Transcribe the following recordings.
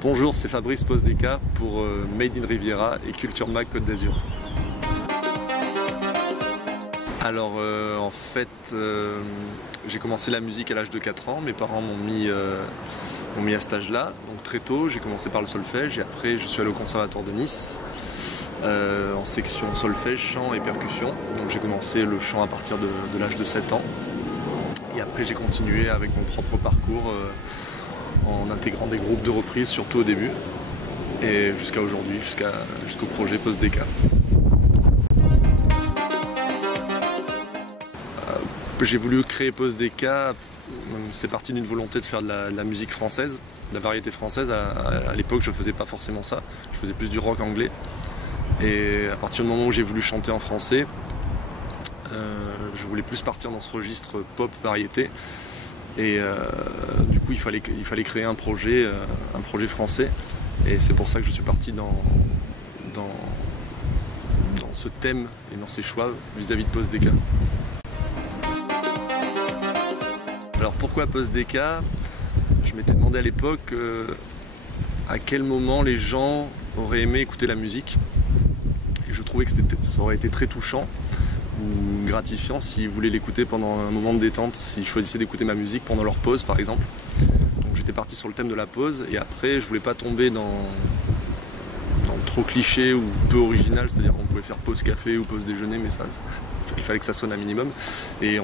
Bonjour, c'est Fabrice Posdeca pour Made in Riviera et Culture Mag Côte d'Azur. Alors en fait, j'ai commencé la musique à l'âge de 4 ans. Mes parents m'ont mis à cet âge-là. Donc très tôt, j'ai commencé par le solfège et après je suis allé au Conservatoire de Nice en section solfège, chant et percussion. Donc j'ai commencé le chant à partir de l'âge de 7 ans. Et après j'ai continué avec mon propre parcours en intégrant des groupes de reprises, surtout au début, et jusqu'à aujourd'hui, jusqu'au projet Posdeca. J'ai voulu créer Posdeca, c'est parti d'une volonté de faire de la musique française, de la variété française. À l'époque, je ne faisais pas forcément ça, je faisais plus du rock anglais. Et à partir du moment où j'ai voulu chanter en français, je voulais plus partir dans ce registre pop variété. Et du coup, il fallait créer un projet français. Et c'est pour ça que je suis parti dans ce thème et dans ces choix vis-à-vis de Posdeca. Alors pourquoi Posdeca? Je m'étais demandé à l'époque à quel moment les gens auraient aimé écouter la musique. Et je trouvais que ça aurait été très touchant ou gratifiant s'ils voulaient l'écouter pendant un moment de détente, s'ils choisissaient d'écouter ma musique pendant leur pause par exemple. Donc j'étais parti sur le thème de la pause et après je voulais pas tomber dans trop cliché ou peu original, c'est-à-dire qu'on pouvait faire pause café ou pause déjeuner, mais il fallait que ça sonne un minimum. Et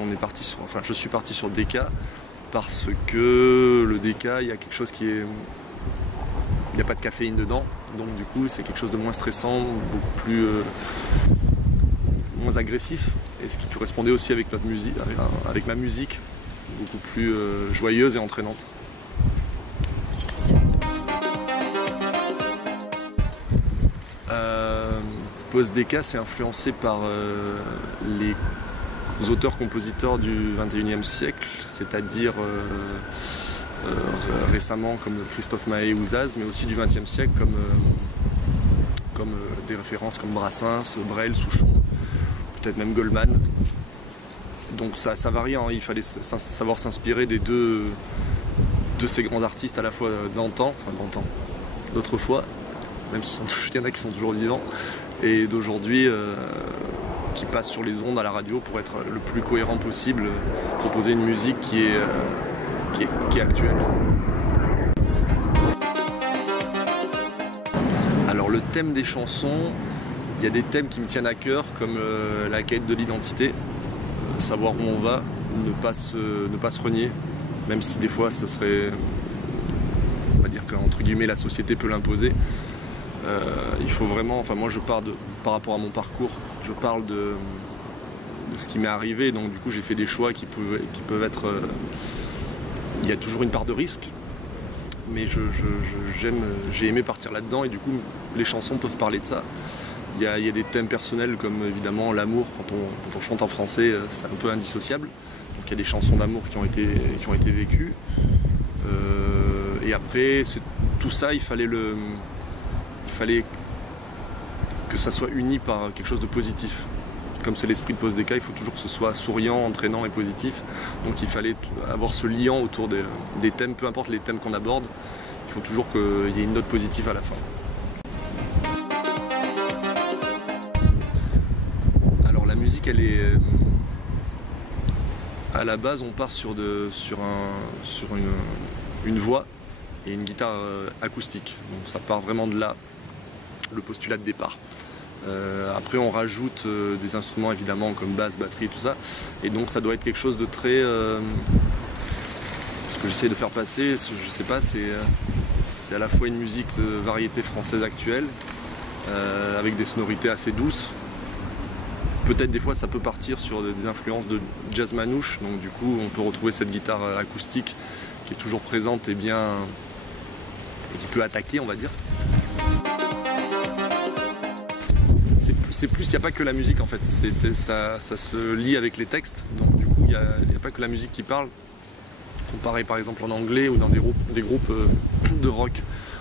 je suis parti sur Deca parce que le Deca, il y a quelque chose il n'y a pas de caféine dedans, donc du coup c'est quelque chose de moins stressant, beaucoup plus moins agressif, et ce qui correspondait aussi avec notre musique, avec ma musique, beaucoup plus joyeuse et entraînante. Posdeca s'est influencé par les auteurs-compositeurs du XXIe siècle, c'est-à-dire récemment comme Christophe Maé ou Zaz, mais aussi du XXe siècle comme des références comme Brassens, Brel, Souchon, peut-être même Goldman. Donc ça varie, hein. Il fallait savoir s'inspirer des deux de ces grands artistes à la fois d'autrefois, même s'il y en a qui sont toujours vivants, et d'aujourd'hui qui passent sur les ondes à la radio pour être le plus cohérent possible, proposer une musique qui est actuelle. Alors le thème des chansons, il y a des thèmes qui me tiennent à cœur comme la quête de l'identité, savoir où on va, ne pas se renier, même si des fois ce serait, on va dire qu'entre guillemets la société peut l'imposer. Il faut vraiment, moi je pars par rapport à mon parcours, je parle de ce qui m'est arrivé, donc du coup j'ai fait des choix qui peuvent être, il y a toujours une part de risque, mais j'ai aimé partir là-dedans, et du coup les chansons peuvent parler de ça. Il y a des thèmes personnels comme évidemment l'amour, quand on chante en français c'est un peu indissociable, donc il y a des chansons d'amour qui ont été vécues, et après tout ça il fallait que ça soit uni par quelque chose de positif. Comme c'est l'esprit de Posdeca, il faut toujours que ce soit souriant, entraînant et positif. Donc il fallait avoir ce liant autour des thèmes, peu importe les thèmes qu'on aborde, il faut toujours qu'il y ait une note positive à la fin. Alors la musique, elle est... à la base, on part sur une voix et une guitare acoustique. Donc ça part vraiment de là, le postulat de départ. Après on rajoute des instruments évidemment comme basse, batterie, tout ça, et donc ça doit être quelque chose de très... ce que j'essaie de faire passer, je sais pas, c'est à la fois une musique de variété française actuelle, avec des sonorités assez douces. Peut-être des fois ça peut partir sur des influences de jazz manouche, donc du coup on peut retrouver cette guitare acoustique qui est toujours présente et bien... et qui peut attaquer, on va dire. C'est plus, il n'y a pas que la musique en fait, ça se lie avec les textes, donc du coup il n'y a pas que la musique qui parle, comparé par exemple en anglais ou dans des groupes de rock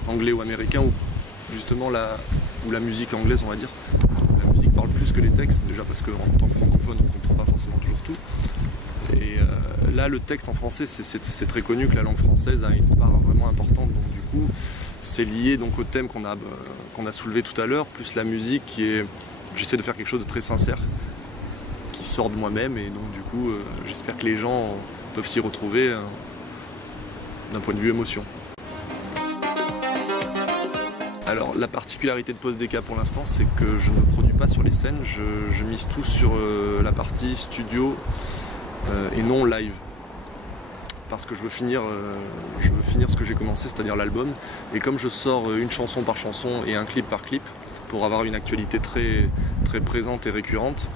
anglais ou américains, où justement la musique anglaise, on va dire, la musique parle plus que les textes, déjà parce qu'en tant que francophone on ne comprend pas forcément toujours tout, et là le texte en français, c'est très connu que la langue française a une part vraiment importante, donc du coup C'est lié donc au thème qu'on a soulevé tout à l'heure, plus la musique j'essaie de faire quelque chose de très sincère, qui sort de moi-même, et donc du coup j'espère que les gens peuvent s'y retrouver d'un point de vue émotion. Alors la particularité de Pause Déca pour l'instant, c'est que je ne produis pas sur les scènes, je mise tout sur la partie studio et non live. Parce que je veux finir ce que j'ai commencé, c'est-à-dire l'album. Et comme je sors une chanson par chanson et un clip par clip, pour avoir une actualité très, très présente et récurrente,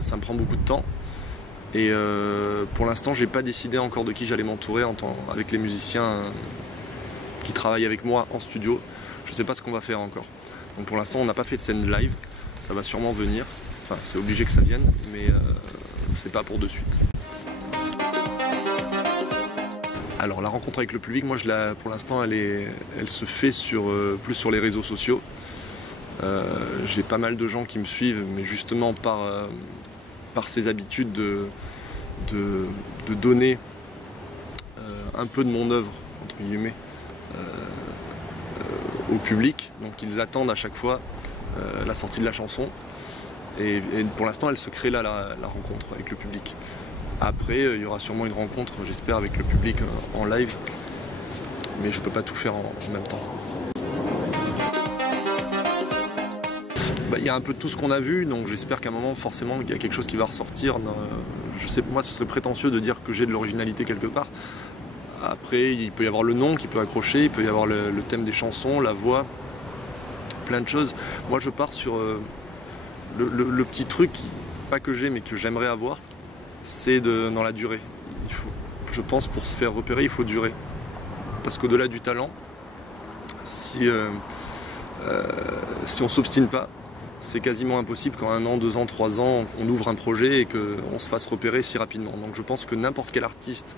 ça me prend beaucoup de temps. Et pour l'instant, j'ai pas décidé encore de qui j'allais m'entourer avec les musiciens qui travaillent avec moi en studio. Je sais pas ce qu'on va faire encore. Donc pour l'instant, on n'a pas fait de scène live. Ça va sûrement venir. Enfin, c'est obligé que ça vienne, mais c'est pas pour de suite. Alors la rencontre avec le public, moi pour l'instant elle se fait plus sur les réseaux sociaux. J'ai pas mal de gens qui me suivent, mais justement par ces habitudes de donner un peu de mon œuvre, entre guillemets, au public. Donc ils attendent à chaque fois la sortie de la chanson. Et pour l'instant elle se crée là la rencontre avec le public. Après, il y aura sûrement une rencontre, j'espère, avec le public en live, mais je ne peux pas tout faire en même temps. Il y a un peu de tout ce qu'on a vu, donc j'espère qu'à un moment, forcément, il y a quelque chose qui va ressortir. Je sais, moi, ce serait prétentieux de dire que j'ai de l'originalité quelque part. Après, il peut y avoir le nom qui peut accrocher, il peut y avoir le thème des chansons, la voix, plein de choses. Moi, je pars sur le petit truc, pas que j'ai, mais que j'aimerais avoir. C'est dans la durée. Je pense pour se faire repérer, il faut durer. Parce qu'au-delà du talent, si on ne s'obstine pas, c'est quasiment impossible qu'en 1 an, 2 ans, 3 ans, on ouvre un projet et qu'on se fasse repérer si rapidement. Donc je pense que n'importe quel artiste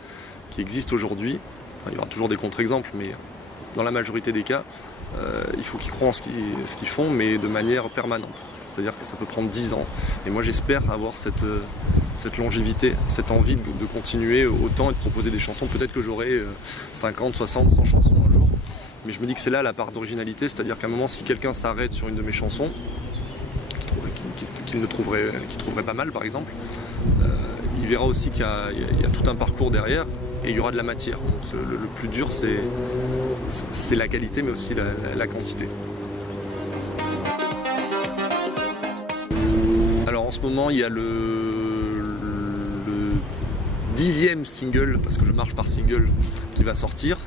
qui existe aujourd'hui, il y aura toujours des contre-exemples, mais dans la majorité des cas, il faut qu'ils croient en ce qu'ils font, mais de manière permanente. C'est-à-dire que ça peut prendre 10 ans. Et moi j'espère avoir cette longévité, cette envie de continuer autant et de proposer des chansons. Peut-être que j'aurai 50, 60, 100 chansons un jour. Mais je me dis que c'est là la part d'originalité, c'est-à-dire qu'à un moment, si quelqu'un s'arrête sur une de mes chansons, qu'il trouverait pas mal par exemple, il verra aussi qu'il y a tout un parcours derrière et il y aura de la matière. Donc le plus dur, c'est la qualité, mais aussi la quantité. Alors en ce moment, il y a le 10e single, parce que je marche par single, qui va sortir.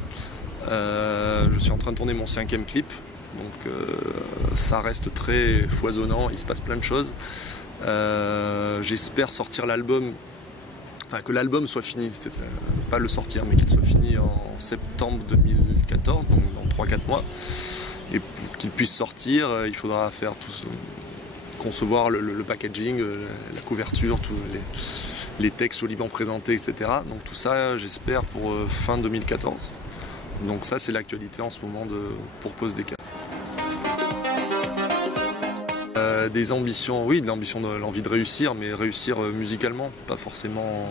Je suis en train de tourner mon 5e clip, donc ça reste très foisonnant, il se passe plein de choses. J'espère sortir l'album, enfin que l'album soit fini, pas le sortir, mais qu'il soit fini en septembre 2014, donc dans 3-4 mois, et qu'il puisse sortir. Il faudra faire concevoir le packaging, la couverture, tous les textes joliment présentés, etc. Donc tout ça, j'espère pour fin 2014. Donc ça, c'est l'actualité en ce moment pour Pause Déca. Des ambitions, oui, de l'envie de réussir, mais réussir musicalement, pas forcément...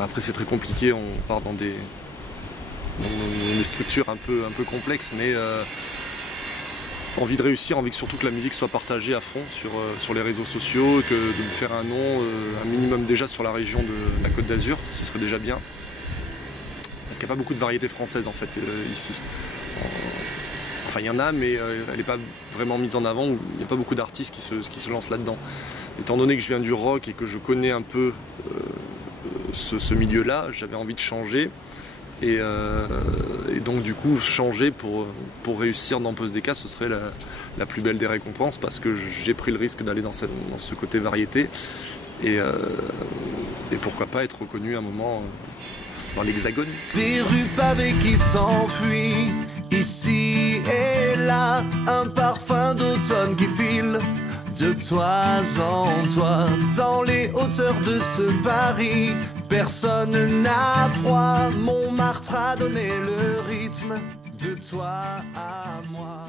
Après, c'est très compliqué, on part dans des structures un peu complexes, mais envie de réussir, envie surtout que la musique soit partagée à fond sur les réseaux sociaux, que de me faire un nom, un minimum déjà sur la région de la Côte d'Azur, ce serait déjà bien. Parce qu'il n'y a pas beaucoup de variétés françaises en fait ici. Enfin il y en a, mais elle n'est pas vraiment mise en avant, il n'y a pas beaucoup d'artistes qui se lancent là-dedans. Étant donné que je viens du rock et que je connais un peu ce milieu-là, j'avais envie de changer. Et donc du coup changer pour réussir dans Pause Déca, ce serait la plus belle des récompenses, parce que j'ai pris le risque d'aller dans ce côté variété et pourquoi pas être reconnu un moment dans l'Hexagone. Des rues pavées qui s'enfuient, ici et là, un parfum d'automne qui file de toit en toit. Dans les hauteurs de ce Paris, personne n'a froid. Montmartre a donné le rythme de toi à moi.